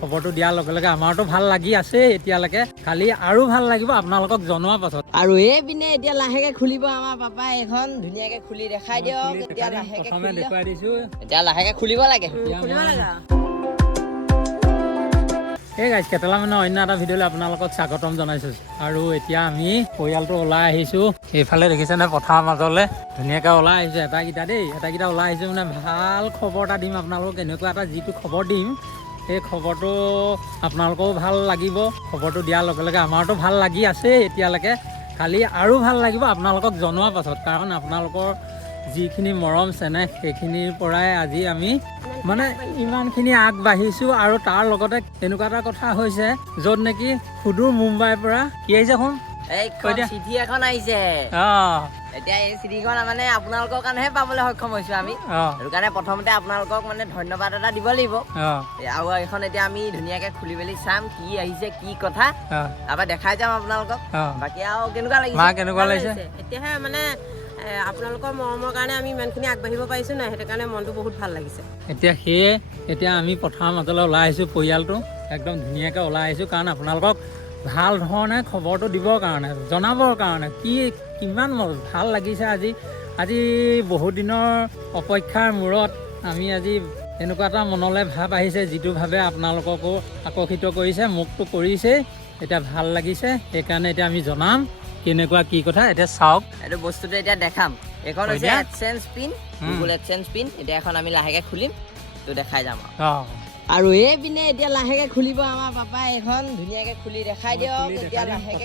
খবৰটো দিয়াৰ লগে লগে আমাৰতো ভাল লাগি আছে এতিয়ালৈকে, খালি আৰু ভাল লাগিব আপোনালোকক জনোৱাৰ পাছত। আৰু এই পিনে এতিয়া লাহেকে খুলিব আমাৰ পাপাই এখন ধুনীয়াকে খুলি দেখাই দিয়ক। এতিয়া লাহেকে প্ৰথমে দেখুৱাই দিছো, এতিয়া লাহেকে খুলিব লাগে। এই গাইজ কেটেলা মানে অন্য এটা ভিডিঅ'লৈ আপোনালোকক স্বাগতম জনাইছোঁ। আৰু এতিয়া আমি পৰিয়ালটো ওলাই আহিছোঁ, এইফালে দেখিছেনে পথাৰৰ মাজলৈ ধুনীয়াকৈ ওলাই আহিছোঁ। এটাকেইটা ওলাই আহিছোঁ মানে ভাল খবৰ এটা দিম আপোনালোকক। এনেকুৱা এটা যিটো খবৰ দিম সেই খবৰটো আপোনালোকেও ভাল লাগিব। খবৰটো দিয়াৰ লগে লগে আমাৰতো ভাল লাগি আছে এতিয়ালৈকে, খালি আৰু ভাল লাগিব আপোনালোকক জনোৱাৰ পাছত। কাৰণ আপোনালোকৰ যিখিনি মৰম চেনেহ সেইখিনিৰ পৰাই আজি আমি মানে ইমানখিনি আগবাঢ়িছোঁ। আৰু তাৰ লগতে এনেকুৱা এটা কথা হৈছে য'ত নেকি সুদূৰ মুম্বাইৰ পৰা কি আহিছে শুন, এই চিঠি এখন আহিছে। এতিয়া এই চিঠিখন মানে আপোনালোকৰ কাৰণেহে পাবলৈ সক্ষম হৈছো আমি। সেইটো কাৰণে প্ৰথমতে আপোনালোকক মানে ধন্যবাদ এটা দিব লাগিব। আৰু এইখন এতিয়া আমি ধুনীয়াকে খুলি মেলি চাম কি আহিছে কি কথা, তাৰপৰা দেখাই যাম আপোনালোকক। বাকী আৰু কেনেকুৱা লাগিছে? এতিয়াহে মানে আপোনালোকৰ মৰমৰ কাৰণে আমি ইমানখিনি আগবাঢ়িব পাৰিছো নাই, সেইটো কাৰণে মনটো বহুত ভাল লাগিছে। এতিয়া আমি পথাৰৰ মাজলৈ ওলাই আহিছোঁ, পৰিয়ালটো একদম ধুনীয়াকৈ ওলাই আহিছোঁ। কাৰণ আপোনালোকক ভাল ধৰণে খবৰটো দিবৰ কাৰণে, জনাবৰ কাৰণে কিমান ভাল লাগিছে। আজি বহুত দিনৰ অপেক্ষাৰ মূৰত আমি আজি এনেকুৱা এটা মনলৈ ভাৱ আহিছে, যিটো ভাৱে আপোনালোককো আকৰ্ষিত কৰিছে, মোকতো কৰিছেই। এতিয়া ভাল লাগিছে, সেইকাৰণে এতিয়া আমি জনাম কেনেকুৱা কি কথা। এতিয়া চাওক, এইটো বস্তুটো এতিয়া দেখাম। এইখন হৈছে এডচেঞ্জ পিন, গুগল এডচেঞ্জ পিন। এতিয়া এখন আমি লাহেকে খুলিম, তো দেখাই যাম আৰু এই পিনে এতিয়া লাহেকে খুলিব আমাৰ পাপাই এখন ধুনীয়াকে খুলি দেখাই দিয়ক। এতিয়া লাহেকে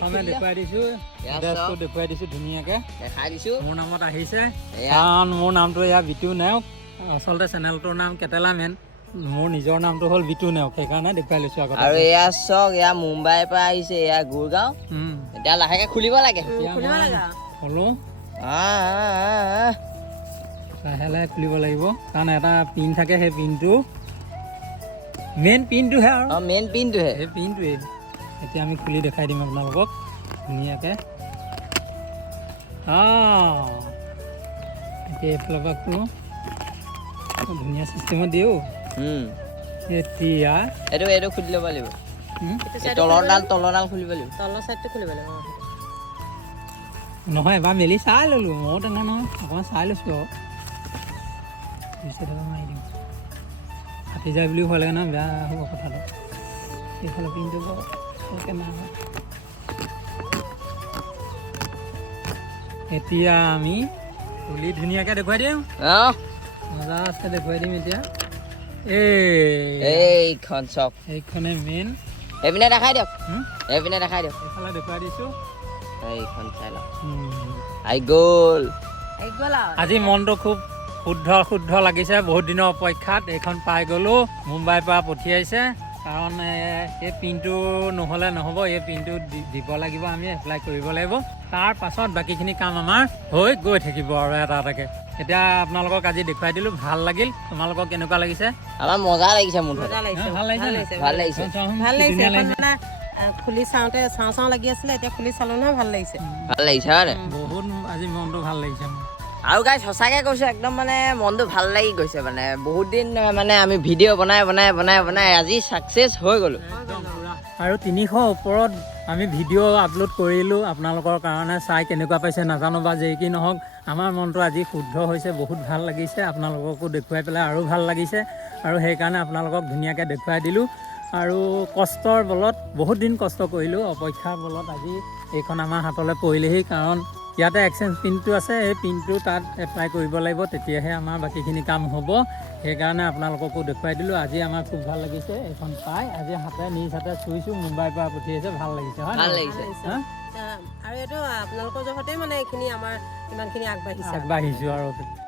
দেখুৱাই দিছো ধুনীয়াকে দেখাই দিছো। মোৰ নামত আহিছে, কাৰণ মোৰ নামটো এয়া বিটু নেওগ। আচলতে চেনেলটোৰ নাম কেটেলা মেন, মোৰ নিজৰ নামটো হ'ল বিটু নেওগ, সেইকাৰণে দেখুৱাই লৈছো আগতে। আৰু এয়া চক, এয়া মুম্বাইৰ পৰা আহিছে, এয়া গুৰগাঁও। এতিয়া লাহেকে খুলিব লাগে। খোলো লাহে লাহে খুলিব লাগিব, কাৰণ এটা পিন থাকে, সেই পিনটো মেইন পিনটোহে আৰু মেইন পিনটোহে, সেই পিনটোৱে এতিয়া আমি খুলি দেখাই দিম আপোনালোকক ধুনীয়াকৈ। এতিয়া এইফালৰ পৰা খোলো, ধুনীয়া চিষ্টেমত দিওঁ। এতিয়া এইটো খুলি ল'ব লাগিব, তলৰডাল খুলিব লাগিব, তলৰ চাইডটো খুলিব লাগিব। নহয় এবাৰ মেলি চাই ল'লোঁ, ময়ো তেনেকৈ নহয়, অকণমান চাই লৈছোঁ আৰু মাৰি দিম। ফাটি যায় বুলিও ভয় লাগে নহয়, বেয়া হ'ব কথাটো। এইফালে পিনটো ভালকৈ নাই। এতিয়া আমি খুলি ধুনীয়াকৈ দেখুৱাই দিম, মজা আছে দেখুৱাই দিম। এতিয়া এইখন চক, এইখনে মেইন। এইপিনে দেখাই দিয়ক, এইপিনে দেখাই দিয়ক। এইফালে দেখুৱাই দিছোঁ, এইখন চাই লওক। আহি গ'ল। আজি মনটো খুব শুদ্ধ লাগিছে। বহুত দিনৰ অপেক্ষাত এইখন পাই গ'লোঁ। মুম্বাইৰ পৰা পঠিয়াইছে, কাৰণ এই পিনটো নহ'লে নহ'ব। এই পিনটো দিব লাগিব, আমি এপ্লাই কৰিব লাগিব। তাৰ পাছত বাকীখিনি কাম আমাৰ হৈ গৈ থাকিব আৰু এটা এটাকৈ। এতিয়া আপোনালোকক আজি দেখুৱাই দিলোঁ, ভাল লাগিল। তোমালোকক কেনেকুৱা লাগিছে? আমাৰ মজা লাগিছে, মোৰ ভাল লাগিছে। খুলি চাওঁতে চাওঁ লাগি আছিলে, এতিয়া খুলি চালো নহয়, ভাল লাগিছে। বহুত আজি মনটো ভাল লাগিছে মোৰ। আৰু গাইজ সঁচাকে কৈছো, একদম মানে মনটো ভাল লাগি গৈছে। মানে বহুত দিন মানে আমি ভিডিঅ' বনাই আজি ছাকচেছ হৈ গ'লো। আৰু 300 ওপৰত আমি ভিডিঅ' আপলোড কৰিলোঁ আপোনালোকৰ কাৰণে। চাই কেনেকুৱা পাইছে নাজানো, বা যেই কি নহওক আমাৰ মনটো আজি শুদ্ধ হৈছে, বহুত ভাল লাগিছে। আপোনালোককো দেখুৱাই পেলাই আৰু ভাল লাগিছে, আৰু সেইকাৰণে আপোনালোকক ধুনীয়াকৈ দেখুৱাই দিলোঁ। আৰু কষ্টৰ বলত, বহুত দিন কষ্ট কৰিলোঁ, অপেক্ষাৰ বলত আজি এইখন আমাৰ হাতলৈ পৰিলেহি। কাৰণ ইয়াতে এক্সচেঞ্জ পিনটো আছে, সেই পিনটো তাত এপ্লাই কৰিব লাগিব, তেতিয়াহে আমাৰ বাকীখিনি কাম হ'ব। সেইকাৰণে আপোনালোককো দেখুৱাই দিলোঁ। আজি আমাৰ খুব ভাল লাগিছে এইখন পাই। আজি নিজ হাতে চুইছোঁ, মুম্বাইৰ পৰা পঠিয়াইছে, ভাল লাগিছে। হয়, ভাল লাগিছে। আৰু এইটো আপোনালোকৰ জহতে মানে এইখিনি আমাৰ ইমানখিনি আগবাঢ়িছোঁ আৰু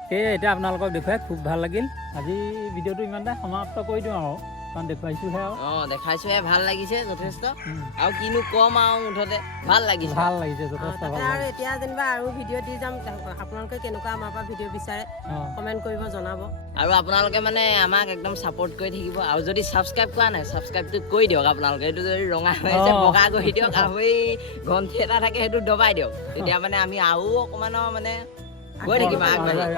সেয়ে এতিয়া আপোনালোকক দেখুৱাই খুব ভাল লাগিল। আজি ভিডিঅ'টো ইমানতে সমাপ্ত কৰি দিওঁ আৰু, কাৰণ দেখুৱাইছোঁহে আৰু। দেখাইছোহে, ভাল লাগিছে যথেষ্ট। আৰু কিনো কম আৰু, মুঠতে ভাল লাগিছে যথেষ্ট। আৰু এতিয়া যেনিবা আৰু ভিডিঅ' দি যাম, আপোনালোকে কেনেকুৱা আমাৰ পৰা ভিডিঅ' বিচাৰে কমেণ্ট কৰিব, জনাব। আৰু আপোনালোকে মানে আমাক একদম ছাপোৰ্ট কৰি থাকিব। আৰু যদি ছাবস্ক্ৰাইব কৰা নাই, ছাবস্ক্ৰাইবটো কৰি দিয়ক আপোনালোকে। এইটো যদি ৰঙা হৈ আছে, বগা কৰি দিয়ক, আৰু এই ঘণ্টি এটা থাকে সেইটো দবাই দিয়ক। তেতিয়া মানে আমি আৰু অকণমান মানে গৈ থাকিম,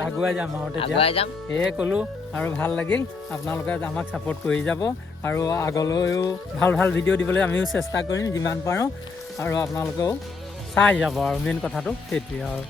আগুৱাই যাম। সেয়ে ক'লোঁ, আৰু ভাল লাগিল। আপোনালোকে আমাক ছাপোৰ্ট কৰি যাব। আৰু আগলৈও ভাল ভাল ভিডিঅ' দিবলৈ আমিও চেষ্টা কৰিম যিমান পাৰোঁ আৰু আপোনালোকেও চাই যাব আৰু মেইন কথাটো সেইটোৱে আৰু